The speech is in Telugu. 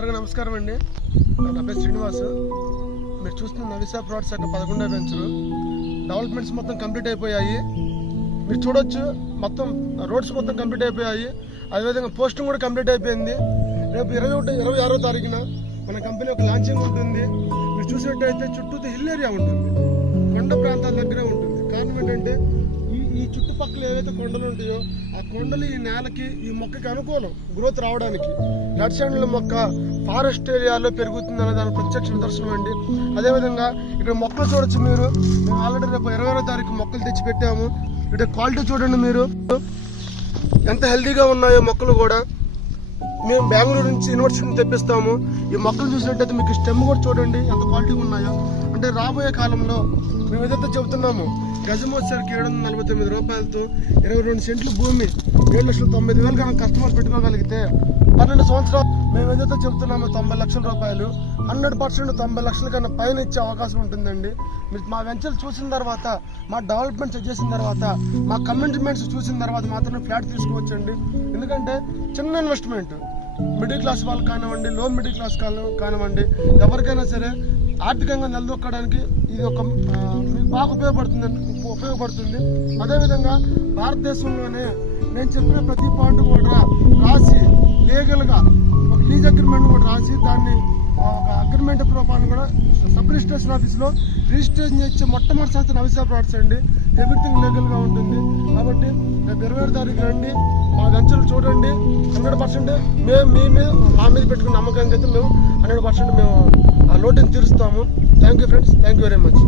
అందరికీ నమస్కారం అండి. నా పేరు శ్రీనివాస్. మీరు చూస్తున్న నవిసా ప్లాట్స్ యొక్క 11వ వెంచరు డెవలప్మెంట్స్ మొత్తం కంప్లీట్ అయిపోయాయి. మీరు చూడొచ్చు, మొత్తం రోడ్స్ మొత్తం కంప్లీట్ అయిపోయాయి. అదేవిధంగా పోస్టింగ్ కూడా కంప్లీట్ అయిపోయింది. రేపు 26వ తారీఖున మన కంపెనీ యొక్క లాంచింగ్ ఉంటుంది. మీరు చూసినట్టయితే చుట్టూ హిల్ ఏరియా ఉంటుంది, కొండ ప్రాంతాల దగ్గరే ఉంటుంది. కారణం ఏంటంటే ఈ చుట్టుపక్కల ఏవైతే కొండలు ఉంటాయో ఆ కొండలు ఈ నేలకి ఈ మొక్కకి అనుకూలం గ్రోత్ రావడానికి. రెడ్ శాండిల్ మొక్క ఫారెస్ట్ ఏరియాలో పెరుగుతుంది అనే దాని ప్రత్యక్ష నిదర్శనం అండి. అదేవిధంగా ఇక్కడ మొక్కలు చూడొచ్చు మీరు. మేము ఆల్రెడీ రేపు 26వ తారీఖు మొక్కలు తెచ్చి పెట్టాము. ఇక్కడ క్వాలిటీ చూడండి మీరు, ఎంత హెల్తీగా ఉన్నాయో మొక్కలు కూడా. మేము బెంగళూరు నుంచి యూనివర్సిటీని తెప్పిస్తాము. ఈ మొక్కలు చూసినట్టయితే మీకు స్టెమ్ కూడా చూడండి ఎంత క్వాలిటీగా ఉన్నాయో. అంటే రాబోయే కాలంలో మేము ఏదైతే చెబుతున్నామో గజం వచ్చేసరికి 749 రూపాయలతో 22 సెంట్లు భూమి 7,90,000 కనుక కస్టమర్స్ పెట్టుకోగలిగితే 12 సంవత్సరాలు మేము ఏదైతే చెబుతున్నామో 90 లక్షల రూపాయలు 100% 90 లక్షల కన్నా పైన ఇచ్చే అవకాశం ఉంటుందండి. మీరు మా వెంచర్ చూసిన తర్వాత, మా డెవలప్మెంట్ చెక్ చేసిన తర్వాత, మా కమిట్మెంట్స్ చూసిన తర్వాత మాత్రమే ఫ్లాట్ తీసుకోవచ్చండి. ఎందుకంటే చిన్న ఇన్వెస్ట్మెంట్ మిడిల్ క్లాస్ వాళ్ళు కానివ్వండి, లో మిడిల్ క్లాస్ కానివ్వండి, ఎవరికైనా సరే ఆర్థికంగా నిలదొక్కడానికి ఇది ఒక మీకు బాగా ఉపయోగపడుతుంది. అదేవిధంగా భారతదేశంలోనే నేను చెప్పిన ప్రతి పాయింట్ కూడా రాసి లీగల్గా ఒక లీజ్ అగ్రిమెంట్ కూడా రాసి దాన్ని ఒక అగ్రిమెంట్ రూపాన్ని కూడా సబ్ రిజిస్ట్రేషన్ ఆఫీస్లో రిజిస్ట్రేషన్ చేసే మొట్టమొదటి సంస్థ నవిసా ప్లాట్స్ అండి. ఎవ్రీథింగ్ లీగల్గా ఉంటుంది. కాబట్టి రేపు 27వ తారీఖు రండి, మా వెంచర్లు చూడండి. 100% మేము మా మీద పెట్టుకున్న నమ్మకానికి అయితే మేము 100% మేము ఆ లోటుని తీరుస్తాము. Thank you friends, thank you very much.